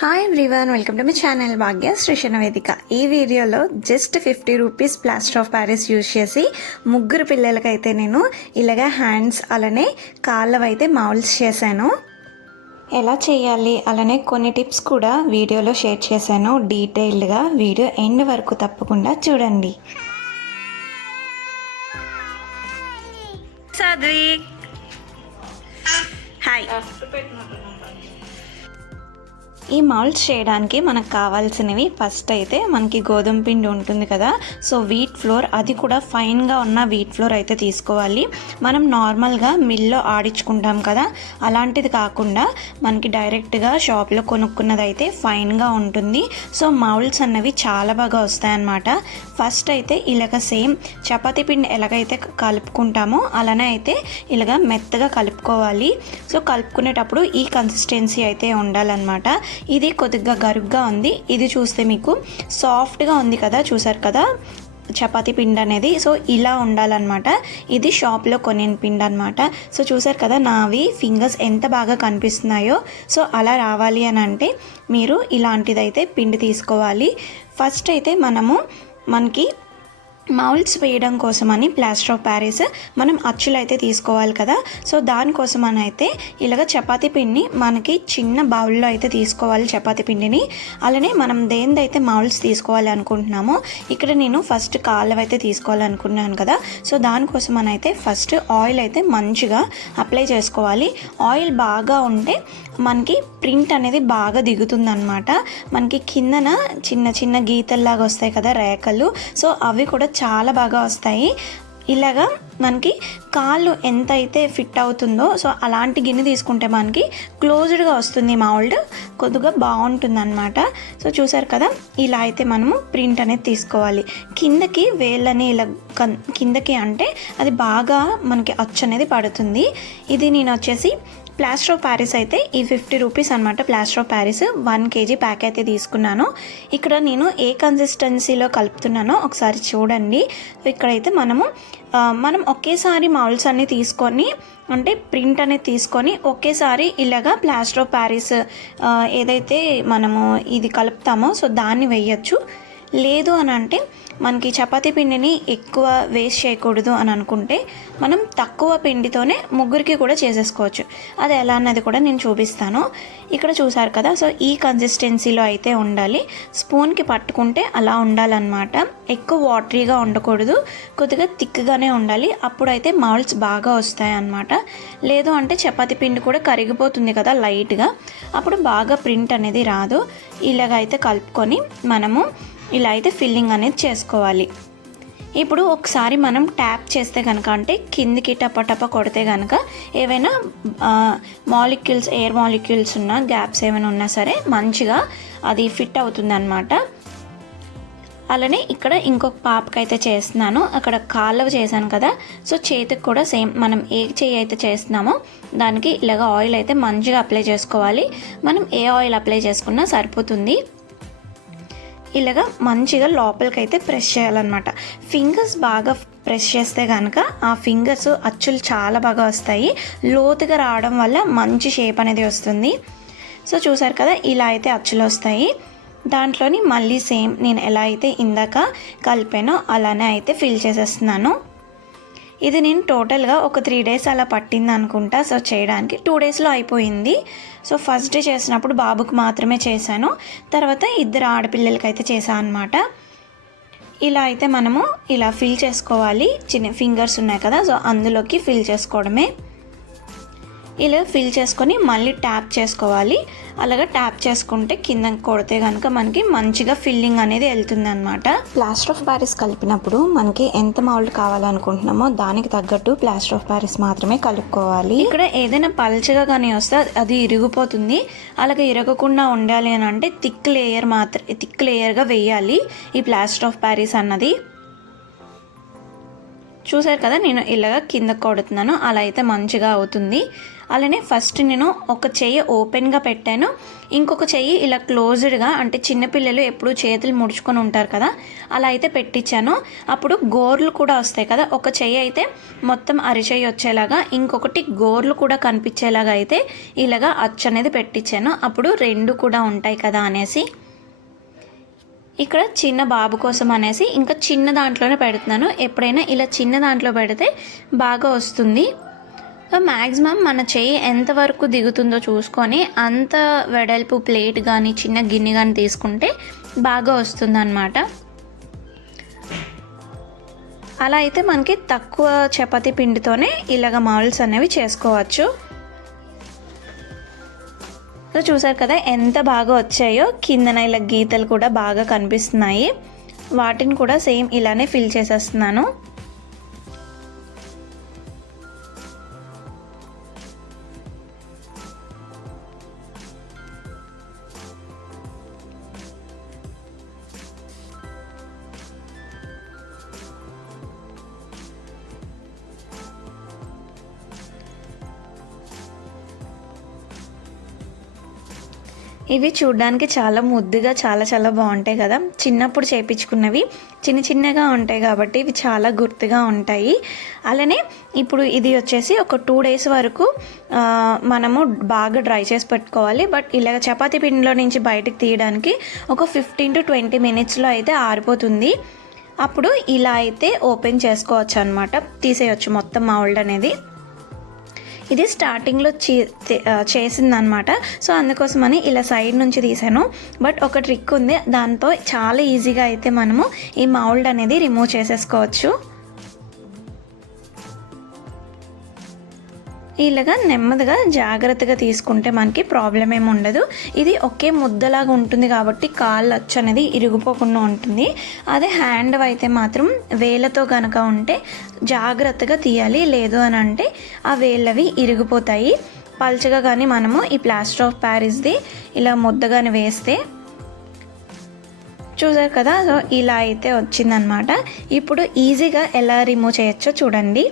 Hi everyone, welcome to my channel Bhagya శ్రీషణ వేదిక. ఈ వీడియోలో just 50 rupees plaster of Paris use చేసి ముగ్గురు పిల్లలకైతే నేను ఇలాగా హ్యాండ్స్ అలానే కాళ్ళవైతే మౌల్డ్స్ చేశాను. ఎలా చేయాలి అలానే కొన్ని టిప్స్ కూడా వీడియోలో షేర్ చేశాను. డీటెయిల్డ్గా వీడియో ఎండ్ వరకు తప్పకుండా చూడండి. సాధ్వి హాయ్. ఈ మౌల్డ్స్ చేయడానికి మనకు కావాల్సినవి ఫస్ట్ అయితే మనకి గోధుమ పిండి ఉంటుంది కదా, సో వీట్ ఫ్లోర్, అది కూడా ఫైన్గా ఉన్న వీట్ ఫ్లోర్ అయితే తీసుకోవాలి. మనం నార్మల్గా మిల్లో ఆడించుకుంటాం కదా, అలాంటిది కాకుండా మనకి డైరెక్ట్గా షాప్లో కొనుక్కున్నది అయితే ఫైన్గా ఉంటుంది. సో మౌల్డ్స్ అన్నవి చాలా బాగా వస్తాయన్నమాట. ఫస్ట్ అయితే ఇలాగ సేమ్ చపాతీ పిండి ఎలాగైతే కలుపుకుంటామో అలానే అయితే ఇలాగ మెత్తగా కలుపుకోవాలి. సో కలుపుకునేటప్పుడు ఈ కన్సిస్టెన్సీ అయితే ఉండాలన్నమాట. ఇది కొద్దిగా గరుగ్గా ఉంది, ఇది చూస్తే మీకు సాఫ్ట్గా ఉంది కదా, చూసారు కదా చపాతీ పిండి అనేది. సో ఇలా ఉండాలన్నమాట. ఇది షాప్లో కొనిన పిండి అనమాట. సో చూసారు కదా నావి ఫింగర్స్ ఎంత బాగా కనిపిస్తున్నాయో. సో అలా రావాలి అని అంటే మీరు ఇలాంటిదైతే పిండి తీసుకోవాలి. ఫస్ట్ అయితే మనకి మౌల్డ్స్ వేయడం కోసమని ప్లాస్టర్ ఆఫ్ ప్యారిస్ మనం అచ్చులు అయితే తీసుకోవాలి కదా. సో దానికోసం అని అయితే ఇలాగ చపాతీ పిండిని మనకి చిన్న బౌల్లో అయితే తీసుకోవాలి చపాతీ పిండిని. అలానే మనం దేనిదైతే మౌల్డ్స్ తీసుకోవాలి అనుకుంటున్నామో, ఇక్కడ నేను ఫస్ట్ కాళ్ళవి అయితే తీసుకోవాలనుకున్నాను కదా. సో దానికోసం అని అయితే ఫస్ట్ ఆయిల్ అయితే మంచిగా అప్లై చేసుకోవాలి. ఆయిల్ బాగా ఉంటే మనకి ప్రింట్ అనేది బాగా దిగుతుందన్నమాట. మనకి కిందన చిన్న చిన్న గీతల్లాగా వస్తాయి కదా రేఖలు, సో అవి కూడా చాలా బాగా వస్తాయి. ఇలాగా మనకి కాళ్ళు ఎంత అయితే ఫిట్ అవుతుందో, సో అలాంటి గిన్నె తీసుకుంటే మనకి క్లోజ్డ్గా వస్తుంది మౌల్డ్, కొద్దిగా బాగుంటుంది అనమాట. సో చూసారు కదా, ఇలా అయితే మనము ప్రింట్ అనేది తీసుకోవాలి. కిందకి వేళ్ళని ఇలా కిందకి అంటే అది బాగా మనకి అచ్చు అనేది పడుతుంది. ఇది నేను వచ్చేసి ప్లాస్టర్ ఆఫ్ ప్యారిస్ అయితే ఈ 50 రూపీస్ అనమాట. Plaster of Paris 1 kg pack అయితే తీసుకున్నాను. ఇక్కడ నేను ఏ కన్సిస్టెన్సీలో కలుపుతున్నానో ఒకసారి చూడండి. ఇక్కడైతే మనం ఒకేసారి మౌల్డ్స్ అన్ని తీసుకొని, అంటే ప్రింట్ అనేది తీసుకొని ఒకేసారి ఇలాగా ప్లాస్టర్ ఆఫ్ ప్యారిస్ ఏదైతే మనము ఇది కలుపుతామో సో దాన్ని వేయచ్చు. లేదు అని అంటే మనకి చపాతీ పిండిని ఎక్కువ వేస్ట్ చేయకూడదు అని అనుకుంటే మనం తక్కువ పిండితోనే ముగ్గురికి కూడా చేసేసుకోవచ్చు. అది ఎలా అన్నది కూడా నేను చూపిస్తాను. ఇక్కడ చూసారు కదా, సో ఈ కన్సిస్టెన్సీలో అయితే ఉండాలి. స్పూన్కి పట్టుకుంటే అలా ఉండాలన్నమాట. ఎక్కువ వాటరీగా ఉండకూడదు, కొద్దిగా థిక్గానే ఉండాలి. అప్పుడైతే మౌల్డ్స్ బాగా వస్తాయి అన్నమాట. లేదు అంటే చపాతీ పిండి కూడా కరిగిపోతుంది కదా లైట్గా, అప్పుడు బాగా ప్రింట్ అనేది రాదు. ఇలాగైతే కలుపుకొని మనము ఇలా అయితే ఫిల్లింగ్ అనేది చేసుకోవాలి. ఇప్పుడు ఒకసారి మనం ట్యాప్ చేస్తే కనుక, అంటే కిందికి టప కొడితే కనుక ఏవైనా మాలిక్యూల్స్, ఎయిర్ మాలిక్యూల్స్ ఉన్న గ్యాప్స్ ఏమైనా ఉన్నా సరే మంచిగా అది ఫిట్ అవుతుంది అన్నమాట. అలానే ఇక్కడ ఇంకొక పాపకైతే చేస్తున్నాను. అక్కడ కాళ్ళవి చేశాను కదా, సో చేతికి కూడా సేమ్ మనం ఏ చేయి అయితే చేస్తున్నామో దానికి ఇలాగ ఆయిల్ అయితే మంచిగా అప్లై చేసుకోవాలి. మనం ఏ ఆయిల్ అప్లై చేసుకున్నా సరిపోతుంది. ఇలాగా మంచిగా లోపలికైతే ప్రెస్ చేయాలన్నమాట. ఫింగర్స్ బాగా ప్రెస్ చేస్తే కనుక ఆ ఫింగర్స్ అచ్చులు చాలా బాగా వస్తాయి. లోతుగా రావడం వల్ల మంచి షేప్ అనేది వస్తుంది. సో చూసారు కదా, ఇలా అయితే అచ్చులు వస్తాయి. దాంట్లోని మళ్ళీ సేమ్ నేను ఎలా అయితే ఇందాక కలిపానో అలానే అయితే ఫిల్ చేసేస్తున్నాను. ఇది నేను టోటల్గా ఒక 3 days అలా పట్టింది అనుకుంటా. సో చేయడానికి 2 daysలో అయిపోయింది. సో ఫస్ట్ డే చేసినప్పుడు బాబుకు మాత్రమే చేశాను, తర్వాత 2 ఆడపిల్లలకి అయితే చేశాను అనమాట. ఇలా అయితే మనము ఇలా ఫిల్ చేసుకోవాలి. చిన్న ఫింగర్స్ ఉన్నాయి కదా, సో అందులోకి ఫిల్ చేసుకోవడమే. ఇలా ఫిల్ చేసుకొని మళ్ళీ ట్యాప్ చేసుకోవాలి. అలాగా ట్యాప్ చేసుకుంటే కింద కొడితే కనుక మనకి మంచిగా ఫిల్లింగ్ అనేది వెళ్తుంది అనమాట. ప్లాస్టర్ ఆఫ్ ప్యారిస్ కలిపినప్పుడు మనకి ఎంత మౌల్డ్ కావాలనుకుంటున్నామో దానికి తగ్గట్టు ప్లాస్టర్ ఆఫ్ ప్యారిస్ మాత్రమే కలుపుకోవాలి. ఇక్కడ ఏదైనా పల్చగా కానీ వస్తే అది ఇరిగిపోతుంది. అలాగే ఇరగకుండా ఉండాలి అని అంటే థిక్ లేయర్గా వేయాలి ఈ ప్లాస్టర్ ఆఫ్ ప్యారిస్ అన్నది. చూసారు కదా నేను ఇలాగ కింద కొడుతున్నాను, అలా అయితే మంచిగా అవుతుంది. అలానే ఫస్ట్ నేను ఒక చెయ్యి ఓపెన్గా పెట్టాను, ఇంకొక చెయ్యి ఇలా క్లోజ్డ్గా, అంటే చిన్నపిల్లలు ఎప్పుడు చేతులు ముడుచుకొని ఉంటారు కదా అలా అయితే పెట్టించాను. అప్పుడు గోర్లు కూడా వస్తాయి కదా, ఒక చెయ్యి అయితే మొత్తం అరిచెయ్యి వచ్చేలాగా, ఇంకొకటి గోర్లు కూడా కనిపించేలాగా అయితే ఇలాగా అచ్చు అనేది పెట్టించాను. అప్పుడు రెండు కూడా ఉంటాయి కదా అనేసి. ఇక్కడ చిన్న బాబు కోసం అనేసి ఇంకా చిన్న దాంట్లోనే పెడుతున్నాను. ఎప్పుడైనా ఇలా చిన్న దాంట్లో పెడితే బాగా వస్తుంది. మ్యాక్సిమం మన చెయ్యి ఎంతవరకు దిగుతుందో చూసుకొని అంత వెడల్పు ప్లేట్ కానీ చిన్న గిన్నె కానీ తీసుకుంటే బాగా వస్తుందన్నమాట. అలా అయితే మనకి తక్కువ చపాతీ పిండితోనే ఇలాగ మౌల్డ్స్ అనేవి చేసుకోవచ్చు. చూసారు కదా ఎంత బాగా వచ్చాయో, కిందన ఇలా గీతలు కూడా బాగా కనిపిస్తున్నాయి. వాటిని కూడా సేమ్ ఇలానే ఫిల్ చేసేస్తున్నాను. ఇవి చూడడానికి చాలా ముద్దుగా చాలా చాలా బాగుంటాయి కదా. చిన్నప్పుడు చేయించుకున్నవి చిన్నగా ఉంటాయి కాబట్టి ఇవి చాలా గుర్తుగా ఉంటాయి. అలానే ఇప్పుడు ఇది వచ్చేసి ఒక 2 days వరకు మనము బాగా డ్రై చేసి పెట్టుకోవాలి. బట్ ఇలాగ చపాతీ పిండిలో నుంచి బయటకు తీయడానికి ఒక 15 to 20 minutesలో అయితే ఆరిపోతుంది. అప్పుడు ఇలా అయితే ఓపెన్ చేసుకోవచ్చు అనమాట, తీసేయచ్చు మొత్తం మౌల్డ్ అనేది. ఇది స్టార్టింగ్లో చేసిందనమాట, సో అందుకోసమని ఇలా సైడ్ నుంచి తీసాను. బట్ ఒక ట్రిక్ ఉంది, దాంతో చాలా ఈజీగా అయితే మనము ఈ మౌల్డ్ అనేది రిమూవ్ చేసేసుకోవచ్చు. ఇలాగా నెమ్మదిగా జాగ్రత్తగా తీసుకుంటే మనకి ప్రాబ్లం ఏమి ఉండదు. ఇది ఒకే ముద్దలాగా ఉంటుంది కాబట్టి కాళ్ళు అచ్చు అనేది ఇరిగిపోకుండా ఉంటుంది. అదే హ్యాండ్ అయితే మాత్రం వేళ్ళతో కనుక ఉంటే జాగ్రత్తగా తీయాలి, లేదు అని అంటే ఆ వేళ్ళవి ఇరిగిపోతాయి. పల్చగా కానీ మనము ఈ ప్లాస్టర్ ఆఫ్ ప్యారిస్ది ఇలా ముద్దగాని వేస్తే, చూసారు కదా, సో ఇలా అయితే వచ్చిందనమాట. ఇప్పుడు ఈజీగా ఎలా రిమూవ్ చేయొచ్చో చూడండి.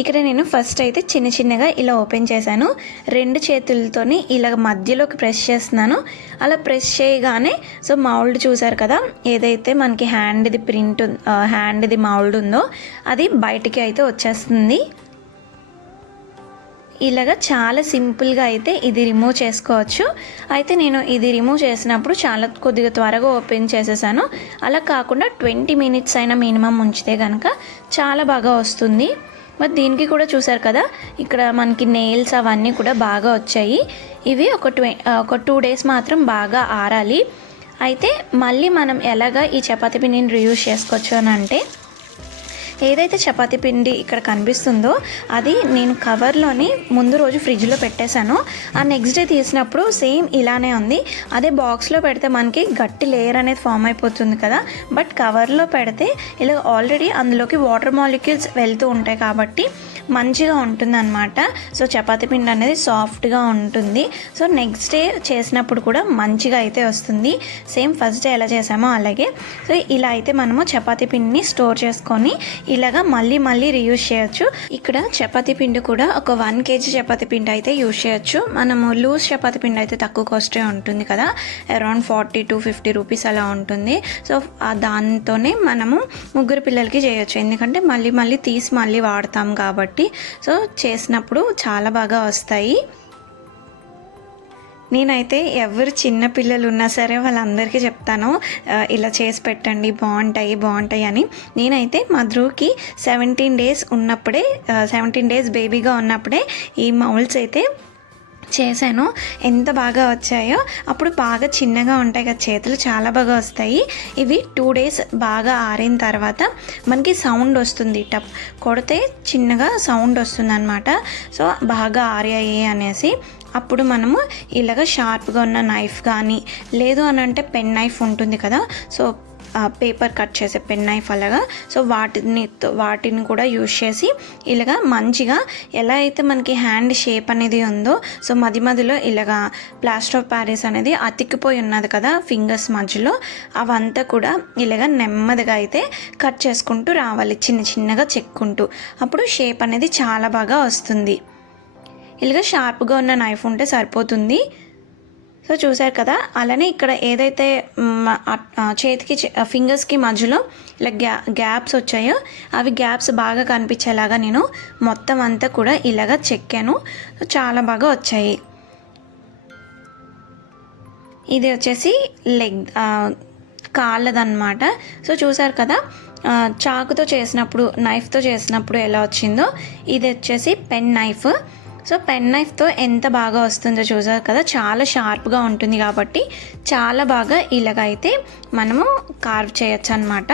ఇక్కడ నేను ఫస్ట్ అయితే చిన్నగా ఇలా ఓపెన్ చేశాను. 2 చేతులతోని ఇలా మధ్యలోకి ప్రెస్ చేస్తున్నాను. అలా ప్రెస్ చేయగానే సో మౌల్డ్ చూసారు కదా, ఏదైతే మనకి హ్యాండ్ది మౌల్డ్ ఉందో అది బయటికి అయితే వచ్చేస్తుంది. ఇలాగా చాలా సింపుల్గా అయితే ఇది రిమూవ్ చేసుకోవచ్చు. అయితే నేను ఇది రిమూవ్ చేసినప్పుడు కొద్దిగా త్వరగా ఓపెన్ చేసేసాను. అలా కాకుండా 20 minutes అయినా మినిమం ఉంచితే కనుక చాలా బాగా వస్తుంది. మరి దీనికి కూడా చూసారు కదా, ఇక్కడ మనకి నెయిల్స్ అవన్నీ కూడా బాగా వచ్చాయి. ఇవి ఒక 2 days మాత్రం బాగా ఆరాలి. అయితే మళ్ళీ మనం ఎలాగా ఈ చపాతీ పిండిని రీయూజ్ చేసుకోవచ్చు అని అంటే, ఏదైతే చపాతీ పిండి ఇక్కడ కనిపిస్తుందో అది నేను కవర్లోని ముందు రోజు ఫ్రిడ్జ్లో పెట్టేశాను. ఆ నెక్స్ట్ డే తీసినప్పుడు సేమ్ ఇలానే ఉంది. అదే బాక్స్లో పెడితే మనకి గట్టి లేయర్ అనేది ఫామ్ అయిపోతుంది కదా, బట్ కవర్లో పెడితే ఇలా ఆల్రెడీ అందులోకి వాటర్ మాలిక్యూల్స్ వెళ్తూ ఉంటాయి కాబట్టి మంచిగా ఉంటుంది అనమాట. సో చపాతీ పిండి అనేది సాఫ్ట్గా ఉంటుంది. సో నెక్స్ట్ డే చేసినప్పుడు కూడా మంచిగా అయితే వస్తుంది. సేమ్ ఫస్ట్ డే ఎలా చేసామో అలాగే. సో ఇలా అయితే మనము చపాతీ పిండిని స్టోర్ చేసుకొని ఇలాగా మళ్ళీ రీయూజ్ చేయొచ్చు. ఇక్కడ చపాతీ పిండి కూడా ఒక 1 kg చపాతీ పిండి అయితే యూజ్ చేయొచ్చు. మనము లూజ్ చపాతీ పిండి అయితే తక్కువ కాస్టే ఉంటుంది కదా, అరౌండ్ 40 to 50 రూపీస్ అలా ఉంటుంది. సో దాంతోనే మనము 3 పిల్లలకి చేయొచ్చు, ఎందుకంటే మళ్ళీ తీసి మళ్ళీ వాడతాం కాబట్టి. సో చేసినప్పుడు చాలా బాగా వస్తాయి. నేనైతే ఎవరు చిన్న పిల్లలు ఉన్నా సరే వాళ్ళందరికీ చెప్తాను, ఇలా చేసి పెట్టండి బాగుంటాయి అని. నేనైతే మా ధ్రువుకి 17 days ఉన్నప్పుడే 17 days బేబీగా ఉన్నప్పుడే ఈ మౌల్డ్స్ అయితే చేశాను. ఎంత బాగా వచ్చాయో. అప్పుడు బాగా చిన్నగా ఉంటాయి కదా చేతులు, చాలా బాగా వస్తాయి. ఇవి 2 days బాగా ఆరిన తర్వాత మనకి సౌండ్ వస్తుంది, టప్ కొడితే చిన్నగా సౌండ్ వస్తుంది అనమాట. సో బాగా ఆరాయి అనేసి అప్పుడు మనము ఇలాగ షార్ప్గా ఉన్న నైఫ్ కానీ, లేదు అని అంటే పెన్ నైఫ్ ఉంటుంది కదా, సో పేపర్ కట్ చేసే పెన్ నైఫ్ అలాగా. సో వాటిని కూడా యూజ్ చేసి ఇలాగా మంచిగా ఎలా అయితే మనకి హ్యాండ్ షేప్ అనేది ఉందో, సో మధ్యలో ఇలాగా ప్లాస్టర్ ఆఫ్ ప్యారిస్ అనేది అతికిపోయి ఉన్నది కదా ఫింగర్స్ మధ్యలో, అవంతా కూడా ఇలాగా నెమ్మదిగా అయితే కట్ చేసుకుంటూ రావాలి, చిన్నగా చెక్కుంటూ. అప్పుడు షేప్ అనేది చాలా బాగా వస్తుంది. ఇలాగ షార్ప్గా ఉన్న నైఫ్ ఉంటే సరిపోతుంది. సో చూసారు కదా, అలానే ఇక్కడ ఏదైతే చేతికి ఫింగర్స్కి మధ్యలో ఇలా గ్యాప్స్ వచ్చాయో అవి గ్యాప్స్ బాగా కనిపించేలాగా నేను మొత్తం అంతా కూడా ఇలాగ చెక్కాను. చాలా బాగా వచ్చాయి. ఇది వచ్చేసి కాళ్ళదన్నమాట. సో చూసారు కదా, చాకుతో చేసినప్పుడు నైఫ్తో చేసినప్పుడు ఎలా వచ్చిందో, ఇది వచ్చేసి పెన్ నైఫ్. సో పెన్ నైఫ్తో ఎంత బాగా వస్తుందో చూసారు కదా, చాలా షార్ప్గా ఉంటుంది కాబట్టి చాలా బాగా ఇలాగైతే మనము కార్వ్ చేయొచ్చు అన్నమాట.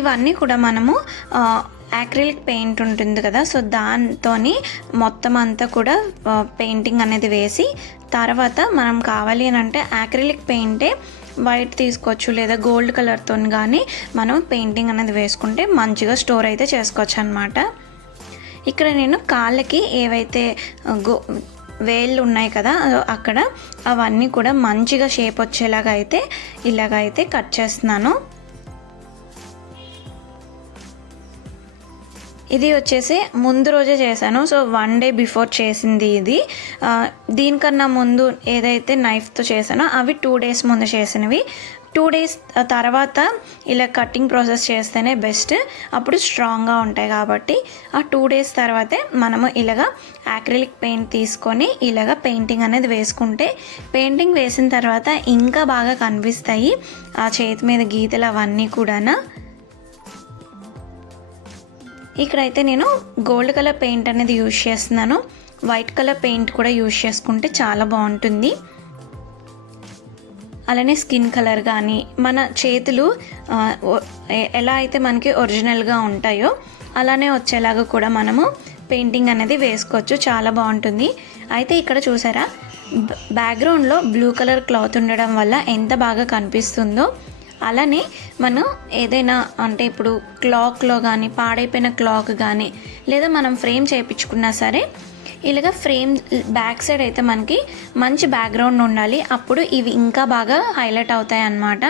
ఇవన్నీ కూడా మనము యాక్రిలిక్ పెయింట్ ఉంటుంది కదా, సో దాంతో మొత్తం అంతా కూడా పెయింటింగ్ అనేది వేసి, తర్వాత మనం కావాలి అని అంటే యాక్రిలిక్ పెయింటే వైట్ తీసుకోవచ్చు, లేదా గోల్డ్ కలర్తో కానీ మనం పెయింటింగ్ అనేది వేసుకుంటే మంచిగా స్టోర్ అయితే చేసుకోవచ్చు అన్నమాట. ఇక్కడ నేను కాళ్ళకి ఏవైతే వేళ్ళు ఉన్నాయి కదా అక్కడ అవన్నీ కూడా మంచిగా షేప్ వచ్చేలాగా అయితే ఇలాగైతే కట్ చేస్తున్నాను. ఇది వచ్చేసి ముందు రోజే చేశాను. సో 1 డే బిఫోర్ చేసింది ఇది. దీనికన్నా ముందు ఏదైతే నైఫ్తో చేశానో అవి 2 డేస్ ముందు చేసినవి. 2 డేస్ తర్వాత ఇలా కటింగ్ ప్రాసెస్ చేస్తేనే బెస్ట్, అప్పుడు స్ట్రాంగ్గా ఉంటాయి. కాబట్టి ఆ 2 డేస్ తర్వాతే మనము ఇలాగా యాక్రిలిక్ పెయింట్ తీసుకొని ఇలాగ పెయింటింగ్ అనేది వేసుకుంటే, పెయింటింగ్ వేసిన తర్వాత ఇంకా బాగా కనిపిస్తాయి ఆ చేతి మీద గీతలు అవన్నీ కూడా. ఇక్కడైతే నేను గోల్డ్ కలర్ పెయింట్ అనేది యూజ్ చేస్తున్నాను. వైట్ కలర్ పెయింట్ కూడా యూజ్ చేసుకుంటే చాలా బాగుంటుంది. అలానే స్కిన్ కలర్ కానీ మన చేతులు ఎలా అయితే మనకి ఒరిజినల్గా ఉంటాయో అలానే వచ్చేలాగా కూడా మనము పెయింటింగ్ అనేది వేసుకోవచ్చు, చాలా బాగుంటుంది. అయితే ఇక్కడ చూసారా, బ్యాక్గ్రౌండ్లో బ్లూ కలర్ క్లాత్ ఉండడం వల్ల ఎంత బాగా కనిపిస్తుందో. అలానే మనం ఏదైనా అంటే ఇప్పుడు క్లాక్లో కానీ పాడైపోయిన క్లాక్ కానీ లేదా మనం ఫ్రేమ్ చేయించుకున్నా సరే ఇలాగ ఫ్రేమ్ బ్యాక్ సైడ్ అయితే మనకి మంచి బ్యాక్గ్రౌండ్ ఉండాలి, అప్పుడు ఇవి ఇంకా బాగా హైలైట్ అవుతాయి అన్నమాట.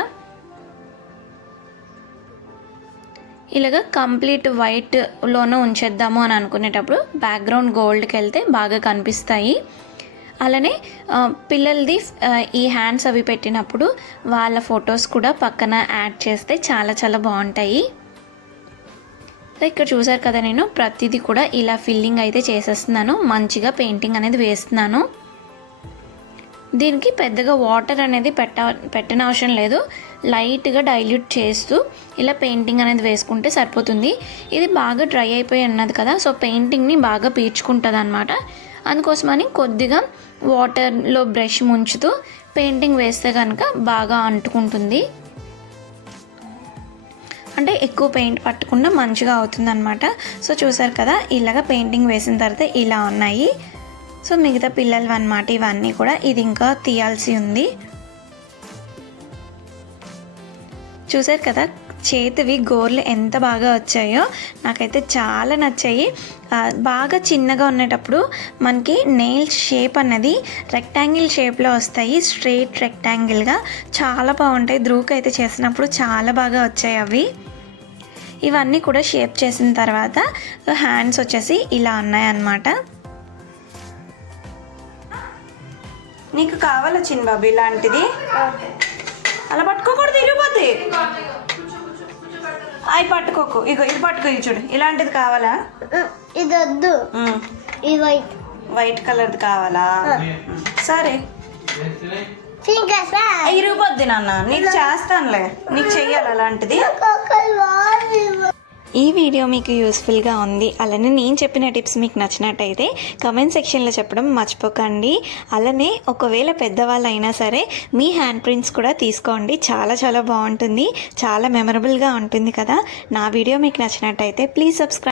ఇలాగ కంప్లీట్ వైట్లోనూ ఉంచేద్దాము అని అనుకునేటప్పుడు బ్యాక్గ్రౌండ్ గోల్డ్కి వెళ్తే బాగా కనిపిస్తాయి. అలానే పిల్లలది ఈ హ్యాండ్స్ అవి పెట్టినప్పుడు వాళ్ళ ఫొటోస్ కూడా పక్కన యాడ్ చేస్తే చాలా చాలా బాగుంటాయి. ఇక్కడ చూసారు కదా, నేను ప్రతిదీ కూడా ఇలా ఫిల్లింగ్ అయితే చేసేస్తున్నాను, మంచిగా పెయింటింగ్ అనేది వేస్తున్నాను. దీనికి పెద్దగా వాటర్ అనేది పెట్టిన అవసరం లేదు, లైట్గా డైల్యూట్ చేస్తూ ఇలా పెయింటింగ్ అనేది వేసుకుంటే సరిపోతుంది. ఇది బాగా డ్రై అయిపోయి ఉన్నది కదా, సో పెయింటింగ్ని బాగా పీల్చుకుంటుంది అన్నమాట. అందుకోసమని కొద్దిగా వాటర్లో బ్రష్ ముంచుతూ పెయింటింగ్ వేస్తే కనుక బాగా అంటుకుంటుంది, అంటే ఎక్కువ పెయింట్ పట్టకుండా మంచిగా అవుతుందన్నమాట. సో చూసారు కదా, ఇలాగ పెయింటింగ్ వేసిన తర్వాత ఇలా ఉన్నాయి. సో మిగతా పిల్లలు అన్నమాట ఇవన్నీ కూడా. ఇది ఇంకా తీయాల్సి ఉంది. చూసారు కదా, చేతివి గోర్లు ఎంత బాగా వచ్చాయో, నాకైతే చాలా నచ్చాయి. బాగా చిన్నగా ఉండేటప్పుడు మనకి నెయిల్ షేప్ అన్నది రెక్టాంగిల్ షేప్లో వస్తాయి, స్ట్రైట్ రెక్టాంగిల్గా చాలా బాగుంటాయి. ధ్రువుకి అయితే చేసినప్పుడు చాలా బాగా వచ్చాయి అవి. ఇవన్నీ కూడా షేప్ చేసిన తర్వాత హ్యాండ్స్ వచ్చేసి ఇలా ఉన్నాయన్నమాట. నీకు కావాలా చిన్న బాబు ఇలాంటిది? అలా పట్టుకోకూడదు, ఇరిగిపోతే. అవి పట్టుకోకు, ఇగో ఇది పట్టుకో, ఇది చూడు, ఇలాంటిది కావాలా? ఇది వద్దు, ఇది వైట్, వైట్ కలర్ది కావాలా? సరే, ఇరిగిపోద్ది నాన్న, నీకు చేస్తానులే, నీకు చెయ్యాలి అలాంటిది. ఈ వీడియో మీకు యూస్ఫుల్గా ఉంది, అలానే నేను చెప్పిన టిప్స్ మీకు నచ్చినట్టయితే కమెంట్ సెక్షన్లో చెప్పడం మర్చిపోకండి. అలానే ఒకవేళ పెద్దవాళ్ళు అయినా సరే మీ హ్యాండ్ ప్రింట్స్ కూడా తీసుకోండి, చాలా చాలా బాగుంటుంది, చాలా మెమరబుల్గా ఉంటుంది కదా. నా వీడియో మీకు నచ్చినట్టయితే ప్లీజ్ సబ్స్క్రైబ్.